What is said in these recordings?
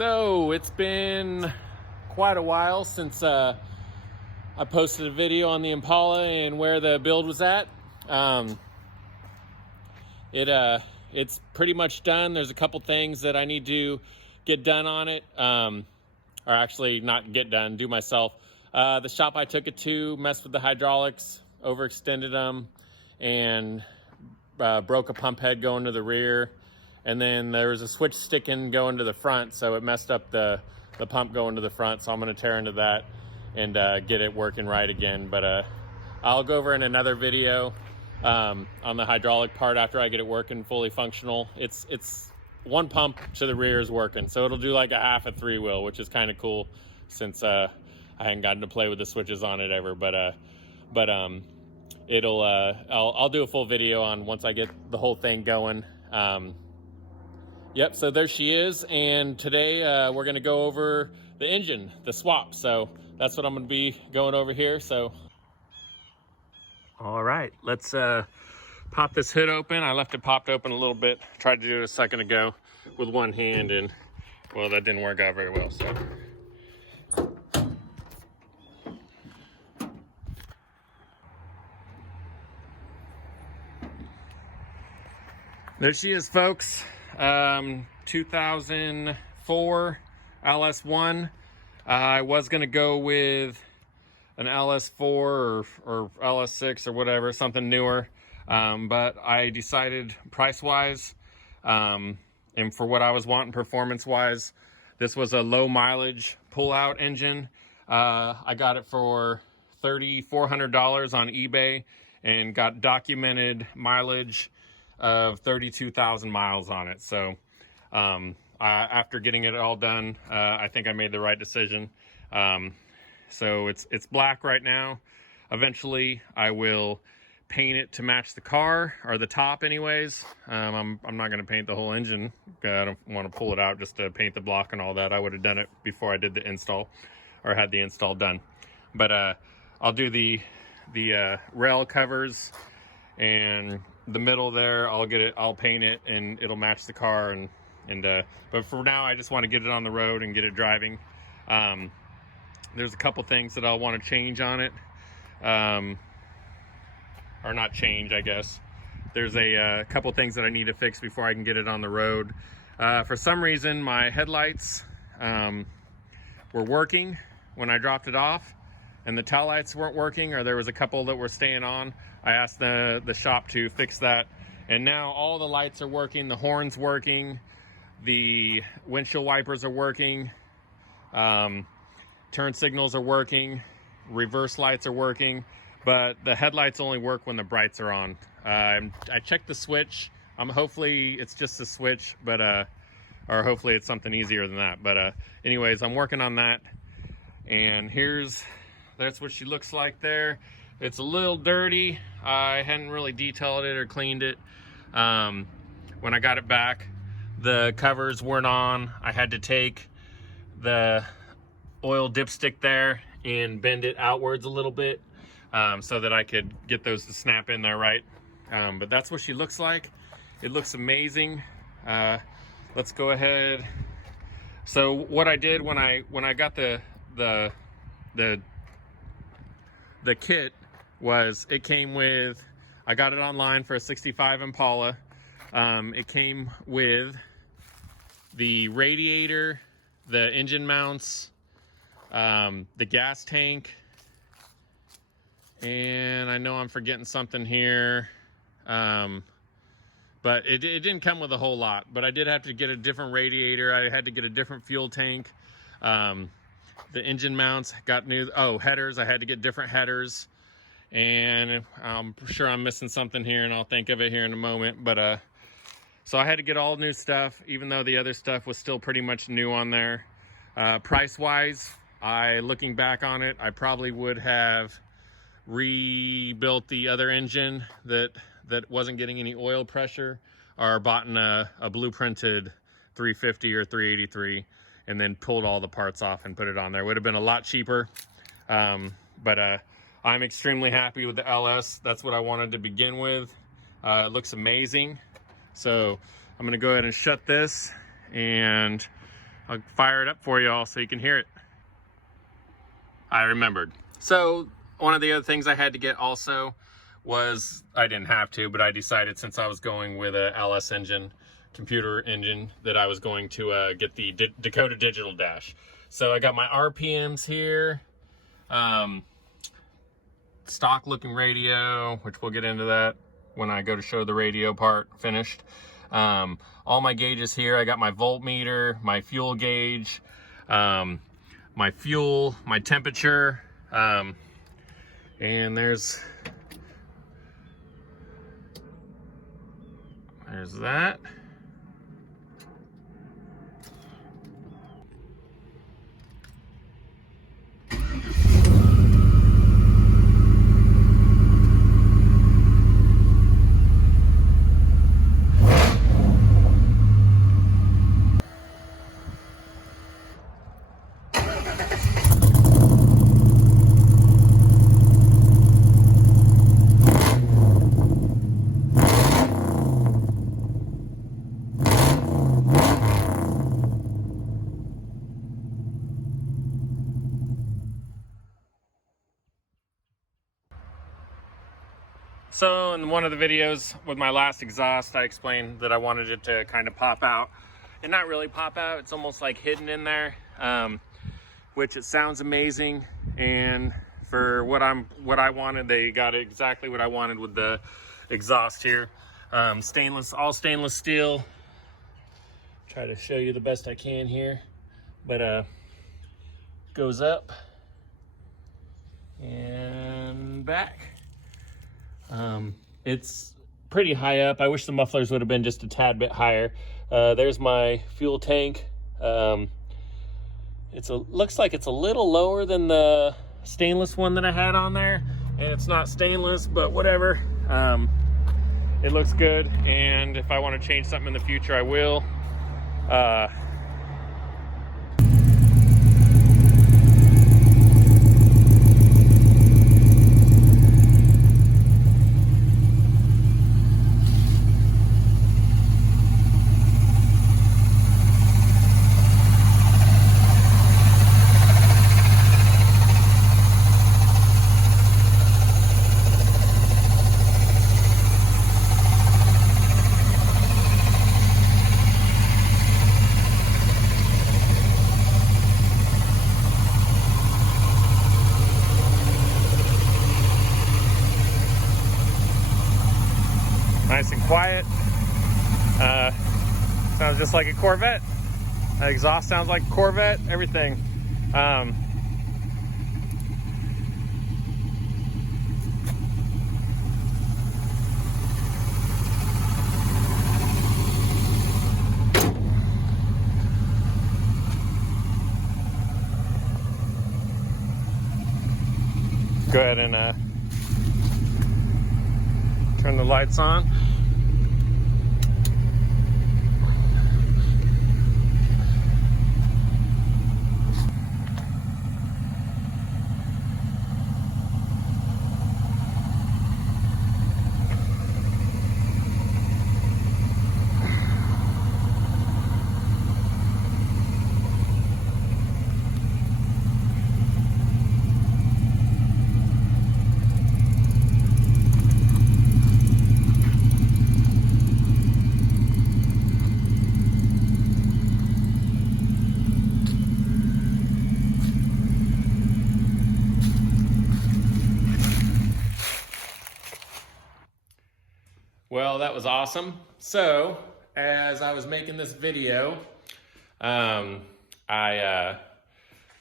So it's been quite a while since I posted a video on the Impala and where the build was at. It's pretty much done. There's a couple things that I need to get done on it, or actually not get done, do myself. The shop I took it to messed with the hydraulics, overextended them, and broke a pump head going to the rear. And then there was a switch sticking going to the front, so it messed up the pump going to the front. So I'm going to tear into that and get it working right again. But I'll go over in another video on the hydraulic part after I get it working fully functional. It's one pump to the rear is working, so it'll do like a half a 3-wheel, which is kind of cool since I hadn't gotten to play with the switches on it ever. I'll do a full video on once I get the whole thing going. Yep, so there she is, and today we're going to go over the engine, the swap. So that's what I'm going to be going over here. So all right, let's pop this hood open. I left it popped open a little bit. Tried to do it a second ago with one hand, and well, that didn't work out very well. So there she is, folks. 2004 LS1. I was gonna go with an LS4 or LS6 or whatever, something newer, but I decided price-wise and for what I was wanting performance-wise, this was a low mileage pull-out engine. I got it for $3,400 on eBay and got documented mileage of 32,000 miles on it. So after getting it all done, I think I made the right decision. So it's black right now. Eventually I will paint it to match the car, or the top anyways. I'm not going to paint the whole engine. I don't want to pull it out just to paint the block and all that. I would have done it before I did the install, or had the install done. But I'll do the rail covers, and the middle there, I'll paint it and it'll match the car, but for now I just want to get it on the road and get it driving. There's a couple things that I'll want to change on it, or not change, I guess. There's a couple things that I need to fix before I can get it on the road. For some reason my headlights were working when I dropped it off, and the tail lights weren't working, or there was a couple that were staying on. I asked the shop to fix that, and now all the lights are working. The horn's working, the windshield wipers are working, turn signals are working, reverse lights are working, but the headlights only work when the brights are on. I checked the switch. Hopefully it's just a switch, but or hopefully it's something easier than that. But anyways, I'm working on that, and that's what she looks like there. It's a little dirty. I hadn't really detailed it or cleaned it. When I got it back, the covers weren't on. I had to take the oil dipstick there and bend it outwards a little bit so that I could get those to snap in there right. But that's what she looks like. It looks amazing. Let's go ahead. So what I did when I got the kit was, it came with, I got it online for a 65 Impala. It came with the radiator, the engine mounts, the gas tank, and I know I'm forgetting something here, but it didn't come with a whole lot. But I did have to get a different radiator. I had to get a different fuel tank. The engine mounts got new, headers. I had to get different headers, and I'm sure I'm missing something here, and I'll think of it here in a moment. But so I had to get all new stuff, even though the other stuff was still pretty much new on there. Price wise, looking back on it, I probably would have rebuilt the other engine that wasn't getting any oil pressure, or bought in a blueprinted 350 or 383 and then pulled all the parts off and put it on there. It would have been a lot cheaper. But I'm extremely happy with the LS. That's what I wanted to begin with. It looks amazing. So I'm gonna go ahead and shut this, and I'll fire it up for you all so you can hear it. I remembered. So one of the other things I had to get also was, I didn't have to, but I decided since I was going with a LS engine, computer engine, that I was going to get the Dakota Digital Dash. So I got my RPMs here, stock looking radio, which we'll get into that when I go to show the radio part finished. All my gauges here. I got my voltmeter, my fuel gauge, my fuel, my temperature, and there's that. So in one of the videos with my last exhaust, I explained that I wanted it to kind of pop out, and not really pop out. It's almost like hidden in there, which it sounds amazing. And for what I wanted, they got exactly what I wanted with the exhaust here. Stainless, all stainless steel. Try to show you the best I can here, but goes up and back. It's pretty high up. I wish the mufflers would have been just a tad bit higher. There's my fuel tank. Looks like it's a little lower than the stainless one that I had on there, and it's not stainless, but whatever. It looks good, and if I want to change something in the future, I will. Nice and quiet. Sounds just like a Corvette. The exhaust sounds like a Corvette, everything. Go ahead and turn the lights on. Well, that was awesome. So, as I was making this video, the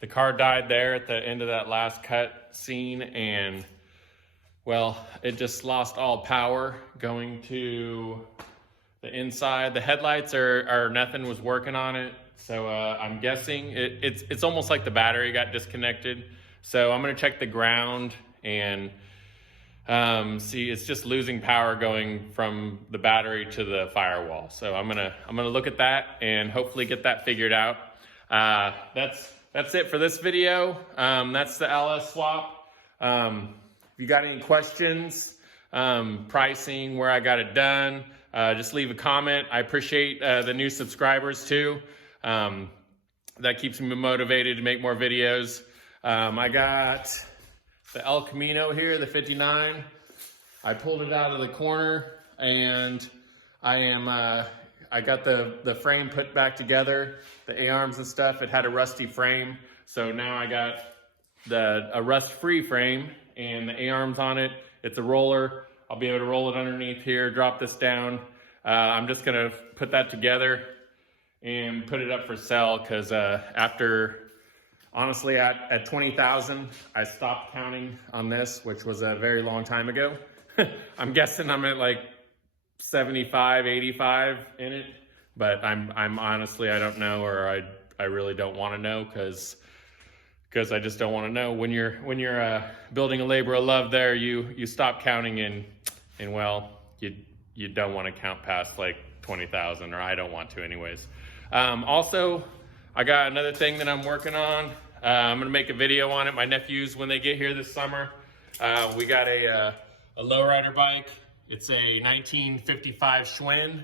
car died there at the end of that last cut scene, and well, it just lost all power going to the inside. The headlights are nothing was working on it, so I'm guessing it's almost like the battery got disconnected. So I'm gonna check the ground and see, it's just losing power going from the battery to the firewall. So I'm gonna look at that and hopefully get that figured out. That's it for this video. That's the LS swap. If you got any questions, pricing, where I got it done, just leave a comment. I appreciate the new subscribers too. that keeps me motivated to make more videos. I got the El Camino here, the 59. I pulled it out of the corner, and I got the frame put back together, the A-arms and stuff. It had a rusty frame, so now I got a rust-free frame and the A-arms on it. It's a roller. I'll be able to roll it underneath here, drop this down. I'm just gonna put that together and put it up for sale, because honestly, at 20,000, I stopped counting on this, which was a very long time ago. I'm guessing I'm at like 75, 85 in it, but I'm honestly, I don't know, or I really don't want to know, because I just don't want to know. When you're building a labor of love there, you stop counting, and well, you don't want to count past like 20,000, or I don't want to anyways. Also, I got another thing that I'm working on. I'm gonna make a video on it. My nephews, when they get here this summer, we got a lowrider bike. It's a 1955 Schwinn.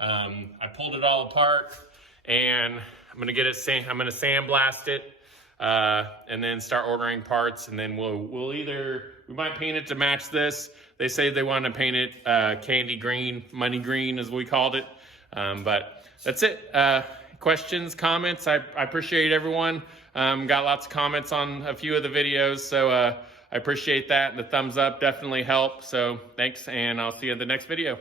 I pulled it all apart, and I'm gonna sandblast it, and then start ordering parts, and then we might paint it to match this. They say they want to paint it candy green, money green as we called it. But that's it. Questions, comments, I appreciate everyone. Got lots of comments on a few of the videos, so I appreciate that. The thumbs up definitely help. So thanks, and I'll see you in the next video.